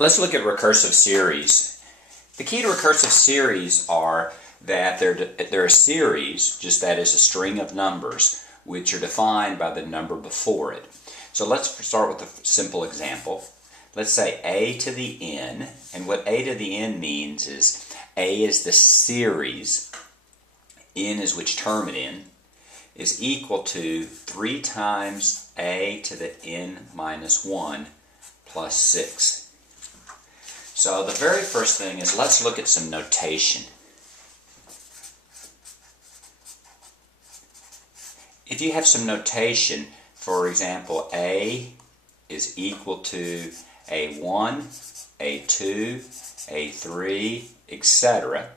Let's look at recursive series. The key to recursive series are that they're a series, just that is a string of numbers, which are defined by the number before it. So let's start with a simple example. Let's say a to the n, and what a to the n means is a is the series, n is which term it in, is equal to 3 times a to the n minus 1 plus 6. So the very first thing is let's look at some notation. If you have some notation, for example, a is equal to a1, a2, a3, etc.,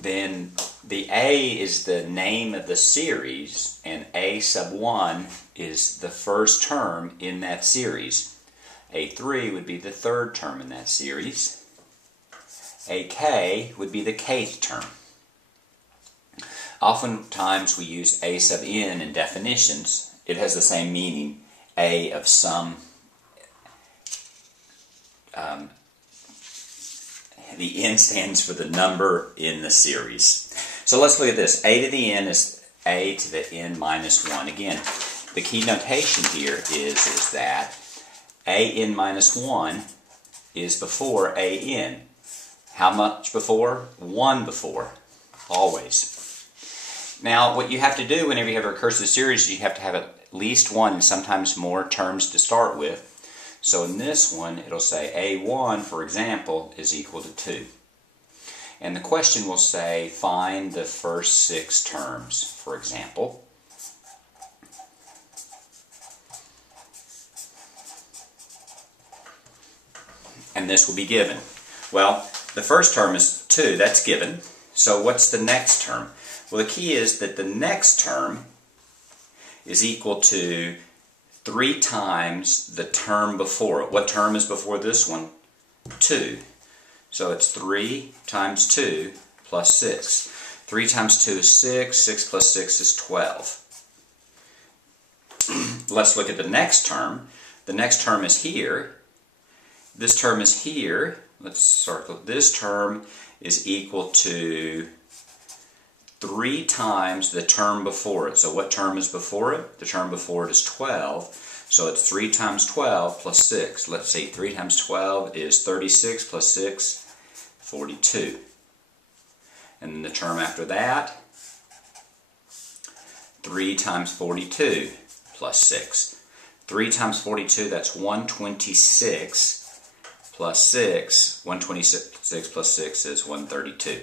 then the a is the name of the series, and a sub 1 is the first term in that series. A3 would be the third term in that series. AK would be the kth term. Oftentimes we use a sub n in definitions. It has the same meaning, a of some. The n stands for the number in the series. So let's look at this. A to the n is a to the n minus 1. Again, the key notation here is that a(n minus 1 is before a(n). How much before? 1 before. Always. Now, what you have to do whenever you have a recursive series, you have to have at least one and sometimes more terms to start with. So in this one, it'll say a1, for example, is equal to 2. And the question will say, find the first 6 terms, for example. And this will be given. Well, the first term is 2, that's given. So what's the next term? Well, the key is that the next term is equal to 3 times the term before it. What term is before this one? 2. So it's 3 times 2 plus 6. 3 times 2 is 6, 6 plus 6 is 12. Let's look at the next term. The next term is here. This term is here. Let's circle. This term is equal to 3 times the term before it. So what term is before it? The term before it is 12. So it's 3 times 12 plus 6. Let's see. 3 times 12 is 36 plus 6, 42. And then the term after that, 3 times 42 plus 6. 3 times 42, that's 126. Plus 6, 126 plus 6 is 132.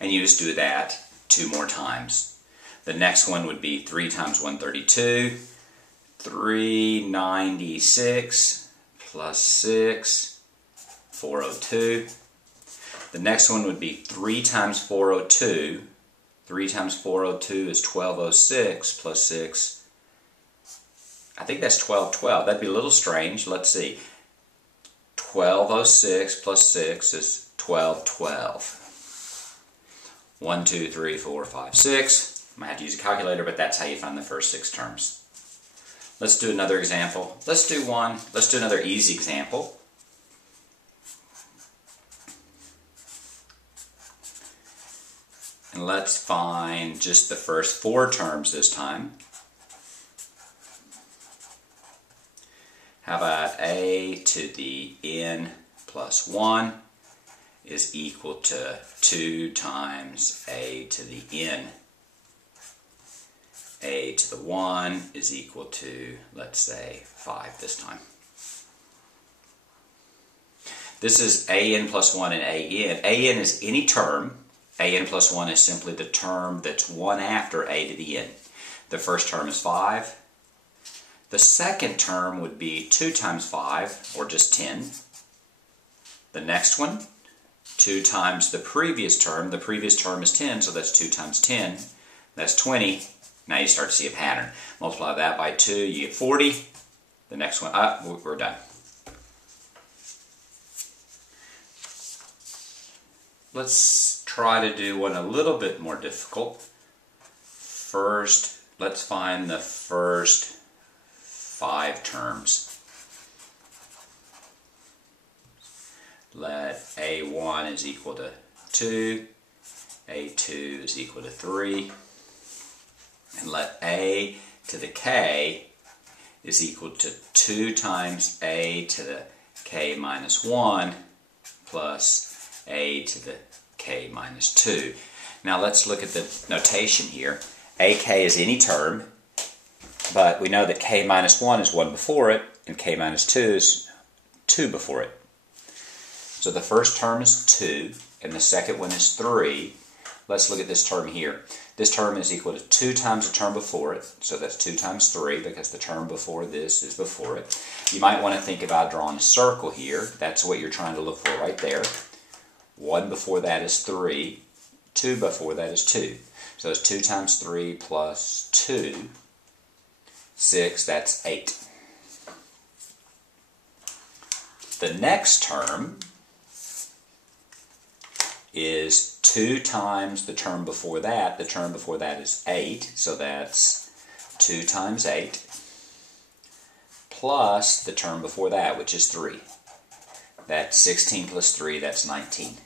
And you just do that 2 more times. The next one would be 3 times 132, 396 plus 6, 402. The next one would be 3 times 402. 3 times 402 is 1206 plus 6. I think that's 1212. That'd be a little strange. Let's see. 1206 plus 6 is 1212. 1, 2, 3, 4, 5, 6. I might have to use a calculator, but that's how you find the first 6 terms. Let's do another example. Let's do another easy example. And let's find just the first 4 terms this time. How about a to the n plus 1 is equal to 2 times a to the n. A to the 1 is equal to, let's say, 5 this time. This is an plus 1 and an. An is any term. An plus 1 is simply the term that's 1 after a to the n. The first term is 5. The second term would be 2 times 5, or just 10. The next one, 2 times the previous term. The previous term is 10, so that's 2 times 10. That's 20. Now you start to see a pattern. Multiply that by 2, you get 40. The next one, we're done. Let's try to do one a little bit more difficult. First, let's find the first 5 terms. let A1 is equal to 2, A2 is equal to 3, and let A to the K is equal to 2 times A to the K minus 1 plus A to the K minus 2. Now let's look at the notation here. AK is any term, but we know that K minus 1 is 1 before it, and K minus 2 is 2 before it. So the first term is 2, and the second one is 3. Let's look at this term here. This term is equal to 2 times the term before it, so that's 2 times 3 because the term before this is before it. You might want to think about drawing a circle here. That's what you're trying to look for right there. 1 before that is 3, 2 before that is 2. So it's 2 times 3 plus 2, 6, that's 8. The next term is 2 times the term before that. The term before that is 8, so that's 2 times 8, plus the term before that, which is 3. That's 16 plus 3, that's 19.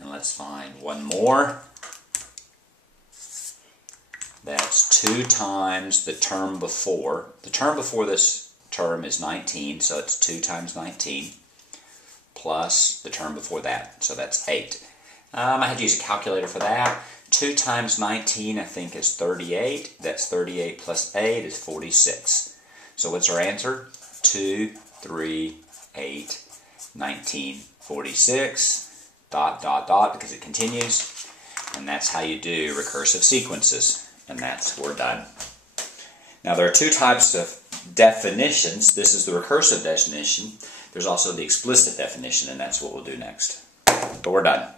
And let's find one more. That's 2 times the term before. The term before this term is 19, so it's 2 times 19. Plus the term before that, so that's 8. I had to use a calculator for that. 2 times 19, I think, is 38. That's 38 plus 8 is 46. So what's our answer? 2, 3, 8, 19, 46, dot, dot, dot, because it continues. And that's how you do recursive sequences. And we're done. Now there are 2 types of definitions. This is the recursive definition. There's also the explicit definition, and that's what we'll do next. But we're done.